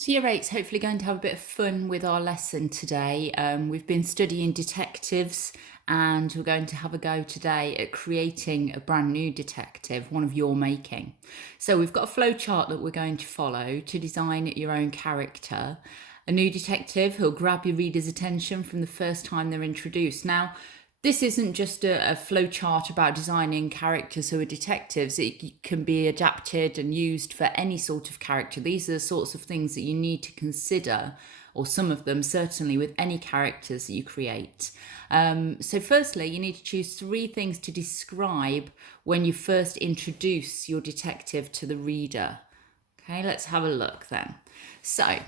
So year eight's hopefully going to have a bit of fun with our lesson today. We've been studying detectives and we're going to have a go today at creating a brand new detective, one of your making. So we've got a flow chart that we're going to follow to design your own character. A new detective who'll grab your reader's attention from the first time they're introduced. Now, this isn't just a flow chart about designing characters who are detectives. It can be adapted and used for any sort of character. These are the sorts of things that you need to consider, or some of them certainly, with any characters that you create. So firstly, you need to choose 3 things to describe when you first introduce your detective to the reader. Okay, let's have a look then. So,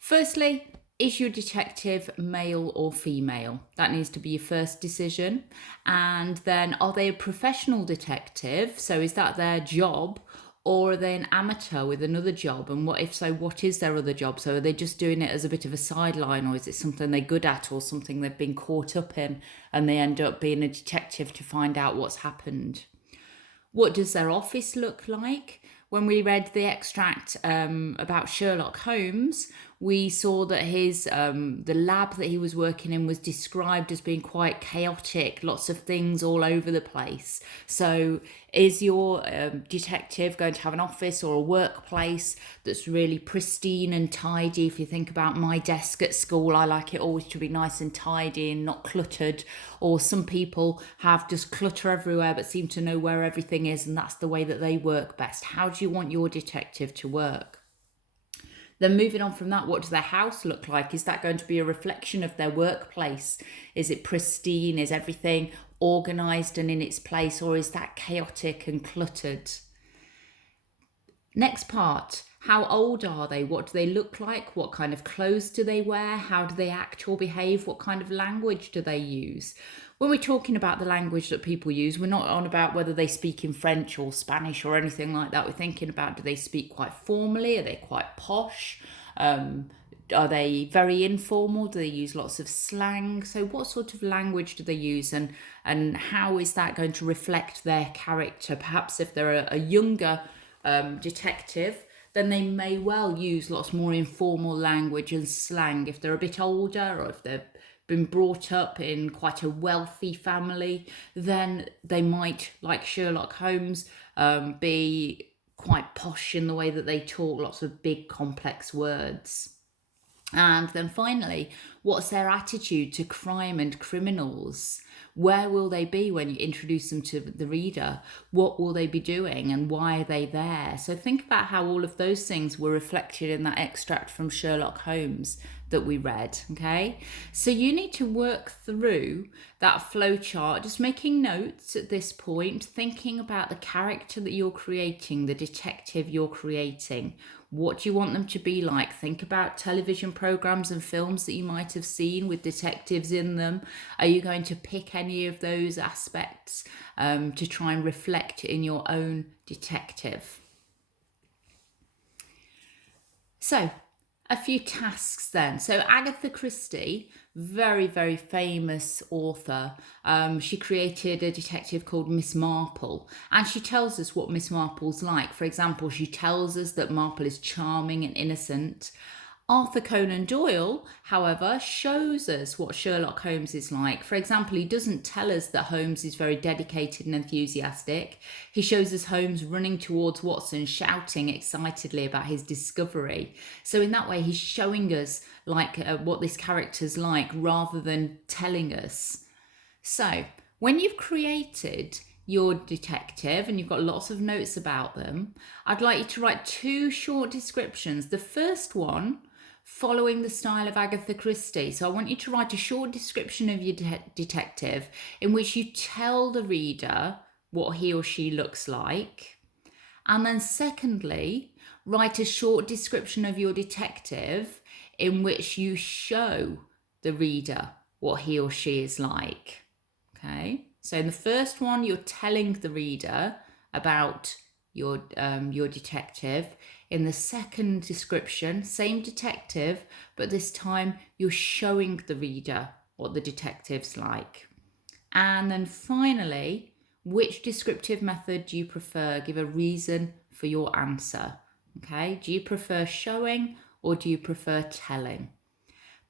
firstly, is your detective male or female? That needs to be your first decision. And then, are they a professional detective? So is that their job? Or are they an amateur with another job? And what if so, what is their other job? So are they just doing it as a bit of a sideline, or is it something they're good at, or something they've been caught up in and they end up being a detective to find out what's happened? What does their office look like? When we read the extract about Sherlock Holmes, we saw that the lab that he was working in was described as being quite chaotic, lots of things all over the place. So is your detective going to have an office or a workplace that's really pristine and tidy? If you think about my desk at school, I like it always to be nice and tidy and not cluttered. Or some people have just clutter everywhere but seem to know where everything is, and that's the way that they work best. How do you want your detective to work? Then moving on from that, what does their house look like? Is that going to be a reflection of their workplace? Is it pristine? Is everything organised and in its place? Or is that chaotic and cluttered? Next part, how old are they? What do they look like? What kind of clothes do they wear? How do they act or behave? What kind of language do they use? When we're talking about the language that people use, we're not on about whether they speak in French or Spanish or anything like that. We're thinking about, do they speak quite formally? Are they quite posh? Are they very informal? Do they use lots of slang? So what sort of language do they use, and how is that going to reflect their character? Perhaps if they're a younger detective, then they may well use lots more informal language and slang. If they're a bit older, or if they've been brought up in quite a wealthy family, then they might, like Sherlock Holmes, be quite posh in the way that they talk, lots of big complex words. And then finally, what's their attitude to crime and criminals? Where will they be when you introduce them to the reader? What will they be doing and why are they there? So think about how all of those things were reflected in that extract from Sherlock Holmes that we read, okay? So you need to work through that flow chart, just making notes at this point, thinking about the character that you're creating, the detective you're creating. What do you want them to be like? Think about television programs and films that you might have seen with detectives in them. Are you going to pick any of those aspects to try and reflect in your own detective? So, a few tasks then. So Agatha Christie, very, very famous author, she created a detective called Miss Marple, and she tells us what Miss Marple's like. For example, she tells us that Marple is charming and innocent. Arthur Conan Doyle, however, shows us what Sherlock Holmes is like. For example, he doesn't tell us that Holmes is very dedicated and enthusiastic. He shows us Holmes running towards Watson, shouting excitedly about his discovery. So in that way, he's showing us what this character's like rather than telling us. So when you've created your detective and you've got lots of notes about them, I'd like you to write 2 short descriptions. The first one following the style of Agatha Christie. So I want you to write a short description of your detective in which you tell the reader what he or she looks like. And then secondly, write a short description of your detective in which you show the reader what he or she is like. Okay, so in the first one, you're telling the reader about your detective. In the second description, same detective, but this time you're showing the reader what the detective's like. And then finally, which descriptive method do you prefer? Give a reason for your answer. Okay, do you prefer showing or do you prefer telling?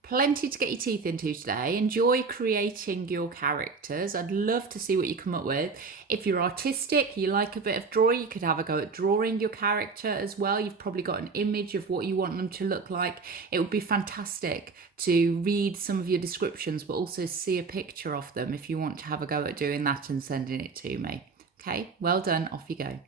Plenty to get your teeth into today. Enjoy creating your characters. I'd love to see what you come up with. If you're artistic, you like a bit of drawing, you could have a go at drawing your character as well. You've probably got an image of what you want them to look like. It would be fantastic to read some of your descriptions, but also see a picture of them if you want to have a go at doing that and sending it to me. Okay, well done. Off you go.